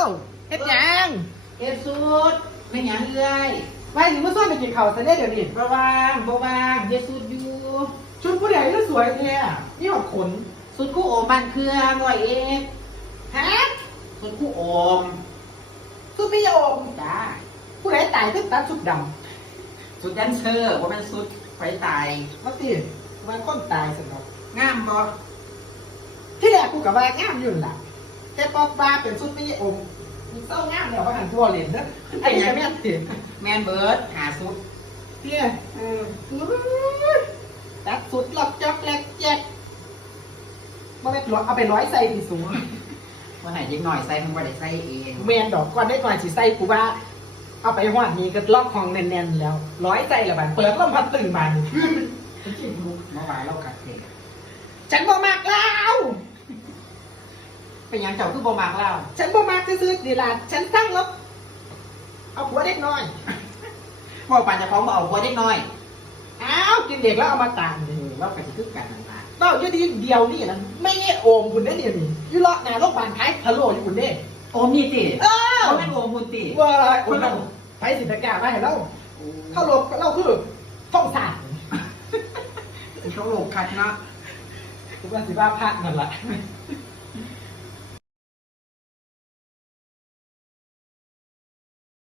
าวเฮ็ดหยังเอ็ดสูตรไม่หยังเอ้ยไปถึงมาซ่อนไปกินข้าวซะเนี่ยเดี๋ยวนี้บ่ว่างบ่ว่างเฮ็ดสูตรอยู่ชุดผู้ใหญ่ก็สวยแท้นี่หอดขนสูตรคู่โอมบ้านเครื่องร้อยเอ็ดฮะสูตรคู่โอมชุดพี่โอมจ้าผู้ใดตายก็ตัดชุดดสูตรแดนเซอร์บ่แม่นสูตรไฟตายำมาติมันคนตายสิเนาะงามบ่ที่แรกกูกับว่างามอยู่นั่นล่ะ แต่ปอกบาเป็นชุดพี่โอมมันเศร้างามแล้วว่าหันตัวเหรียญนะไอ้ยังแม่นติแม่นเบิร์ดหาสูตรเตี้ยเออตัดสุดหลอกจอกแลกแจกมาเป็นร้อยเอาไปร้อยใส่ที่สูงว่าให้เด็กหน่อยใส่เพิ่นบ่ได้ใส่เองเมนดอกก่อนได้ก่อนสิใส่กูว่าเอาไปหอดนี้ก็ล็อกห้องแน่นๆแล้ว ร้อยใส่ละบันเปิดลมพัดตื่นมันจริงลูกเมื่อวานเรากัดเทศฉันบ่มากแล้ว เป็นหยังเจ้าคือบ่มักเราฉันบ่มากซื้อๆดีล่ะฉันสั่งแล้วเอาผัวเด็กน้อยบ่ปานเจะของบ่เอาบ่เด็กน้อยอ้าวกินเด็กแล้วเอามาตามเออเราก็สิคือกันนั่นล่ะเต้าอยู่ดีเดียวนี่นะไม่ใช่โอมคุณได้เนี่ยนี่อยูเลาะหนาโรงพยาบาลท้ายทะโลอยู่คุณเด้โอมนี่ติเออบ่แม่นโอมพุ่นติว่าโอ้ยไปสิตะกร้ามาให้เราเข้าโลกเราคือท่องศาสตร์เขาโลกคัดเนาะทุกวันสิบ้าพระนั่นแหละ